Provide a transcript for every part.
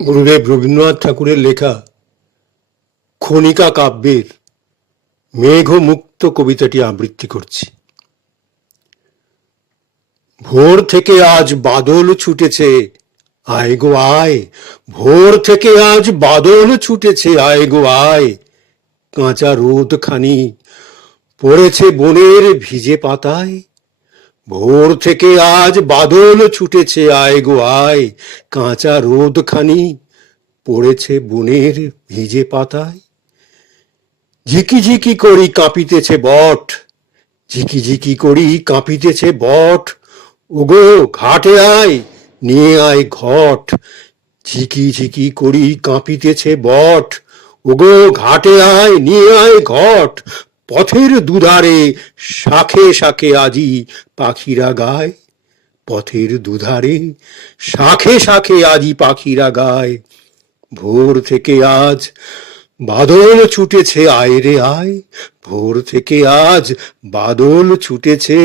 গুরুদেব রবীন্দ্রনাথ ঠাকুরের লেখা খনিকা কাব্যের মেঘমুক্ত কবিতাটি আবৃত্তি করছি। ভোর থেকে আজ বাদল ছুটেছে, আয় গো আয়। ভোর থেকে আজ বাদল ছুটেছে, আয় গো আয়। কাঁচা রোদ খানি পড়েছে বনের ভিজে পাতায়। ভোর থেকে আজ বাদল ছুটেছে, আয় গো আয়। কাঁচা রোদ খানি পড়েছে বনের ভিজে পাতায়। ঝিকি ঝিকি করি কাঁপিতেছে বট, ঝিকি ঝিকি করি কাঁপিতেছে বট। ওগো ঘাটে আয়, নিয়ে আয় ঘট। ঝিকি ঝিকি করি কাঁপিতেছে বট, ওগো ঘাটে আয়, নিয়ে আয় ঘট। পথের দুধারে শাখে শাখে আজি পাখিরা গায়। পথের দুধারে শাখে শাখে আজি পাখিরা গায়। ভোর থেকে আজ বাদল ছুটেছে, আয় রে আয়। ভোর থেকে আজ বাদল ছুটেছে,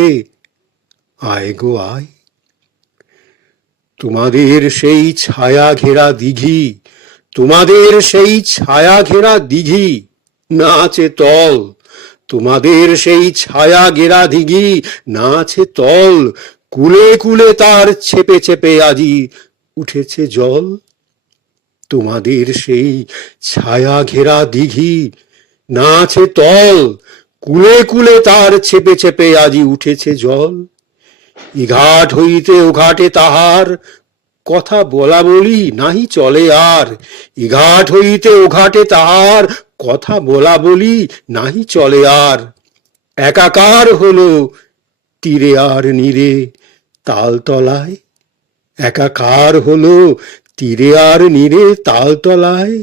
আয় গো আয়। তোমাদের সেই ছায়া ঘেরা দিঘি, তোমাদের সেই ছায়া ঘেরা দিঘি না আছে তল। তোমাদের সেই ছায়া ঘেরা দিঘি না আছে তল। কুলে কুলে তার ছেপে ছেপে আজি উঠেছে জল। তোমাদের সেই ছায়া ঘেরা দিঘি না আছে তল। কুলে কুলে তার ছেপে ছেপে আজি উঠেছে জল। ইঘাট হইতে ও ঘাটে তাহার কথা বলা বলি নাহি চলে আর। ইঘাট হইতে ও ঘাটে তাহার কথা বলা বলি নাহি চলে আর। একাকার হলো তীরে আর নীরে তালতলায়। একাকার হলো তীরে আর নীরে তালতলায়।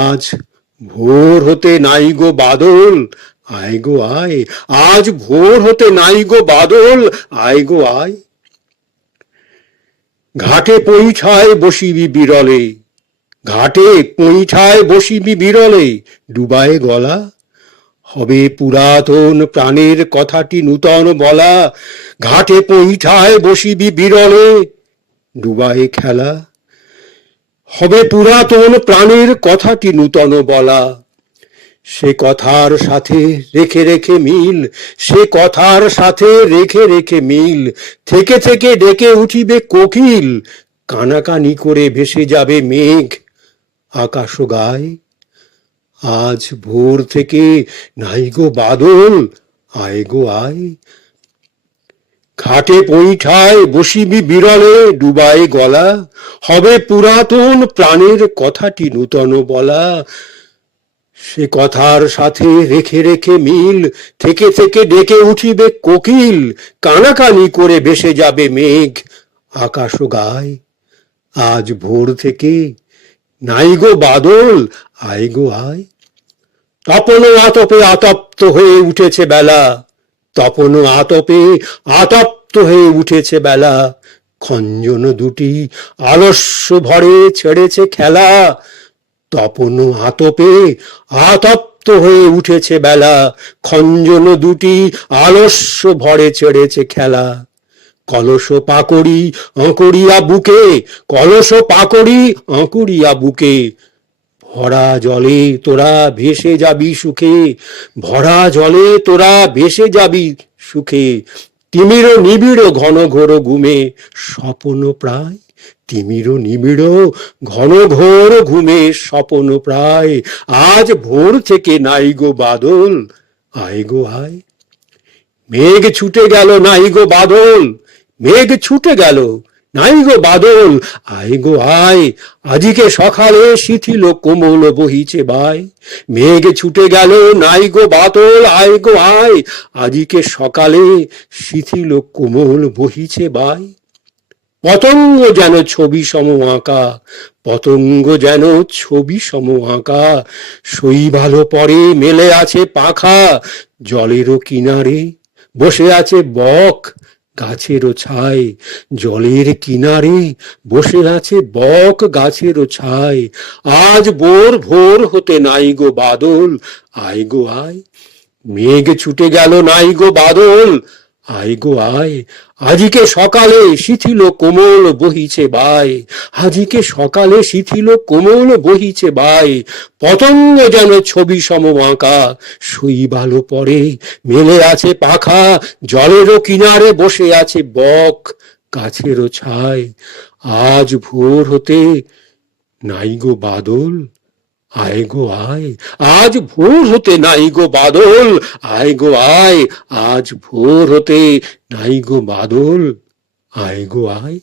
আজ ভোর হতে নাই গো বাদল, আয় গো আয়। আজ ভোর হতে নাই গো বাদল, আয় গো আয়। ঘাটে পৈঠায় বসিবি বিরলে, ঘাটে পৈঠায় বসিবি বিরলে। ডুবায় গলা হবে পুরাতন প্রাণের কথাটি নূতন বলা। ঘাটে পৈঠায় বসিবি বিরলে, ডুবায় খেলা হবে পুরাতন প্রাণের কথাটি নূতন বলা। সে কথার সাথে রেখে রেখে মিল, সে কথার সাথে রেখে রেখে মিল। থেকে থেকে ডেকে উঠিবে কোকিল, কানাকানি করে ভেসে যাবে মেঘ আকাশ গায়। আজ ভোর থেকে নাই গো বাদল, আয় গো আয়। ঘাটে পৈঠায় বসিবি বিরলে, ডুবায় গলা হবে পুরাতন প্রাণের কথাটি নূতন বলা। সে কথার সাথে রেখে রেখে মিল, থেকে থেকে ডেকে উঠিবে কোকিল, কানাকানি করে ভেসে যাবে মেঘ আকাশ গায়। আজ ভোর থেকে নাই গো বাদল, আয় গো আয়। তপন আতপে আতপ্ত হয়ে উঠেছে বেলা, তপন আতপে আতপ্ত হয়ে উঠেছে বেলা। খঞ্জন দুটি আলস্য ভরে ছেড়েছে খেলা। তপন আতপে আতপ্ত হয়ে উঠেছে বেলা। খঞ্জন দুটি আলস্য ভরে ছেড়েছে খেলা। কলস পাকড়ি আঁকুড়িয়া বুকে, কলস পাকড়ি আঁকুড়িয়া বুকে। ভরা জলে তোরা ভেসে যাবি সুখে, ভরা জলে তোরা ভেসে যাবি সুখে। তিমির নিবিড় ঘন ঘোর ঘুমে স্বপন প্রায়। তিমির নিবিড় ঘন ঘোর ঘুমে স্বপন প্রায়। আজ ভোর থেকে নাই গো বাদল, আয় গো আয়। মেঘ ছুটে গেল নাই গো বাদল, মেঘ ছুটে গেল নাই গো বাদল, আয় গো আয়। আজিকে সকালে শিথিল কোমল বহিছে বাই। মেঘ ছুটে গেল নাই গো বাদল, আয় গো আয়। আজিকে সকালে শিথিল কোমল বহিছে বাই। পতঙ্গ যেন ছবি সম আঁকা, পতঙ্গ যেন ছবি সম আঁকা। শৈবাল পরে মেলে আছে পাখা, জলেরও কিনারে বসে আছে বক গাছেরও ছায়। জলের কিনারে বসে আছে বক গাছেরও ছায়। আজ ভোর ভোর হতে নাই গো বাদল, আয় গো আয়। মেঘ ছুটে গেল নাই গো বাদল, আয় গো আয়, আজিকে সকালে শিথিল কোমল বহিছে বাই, আজিকে সকালে শিথিল কোমল বহিছে বাই, পতঙ্গ যেন ছবি সম আঁকা, শৈবাল পরে মেলে আছে পাখা, জলেরও কিনারে বসে আছে বক, গাছেরও ছায়। আজ ভোর হতে নাই গো বাদল, আয় গো আয়, আজ ভোর হতে নাই গো বাদল, আয় গো আয়, আজ ভোর হতে নাই গো বাদল, আয় গো আয়।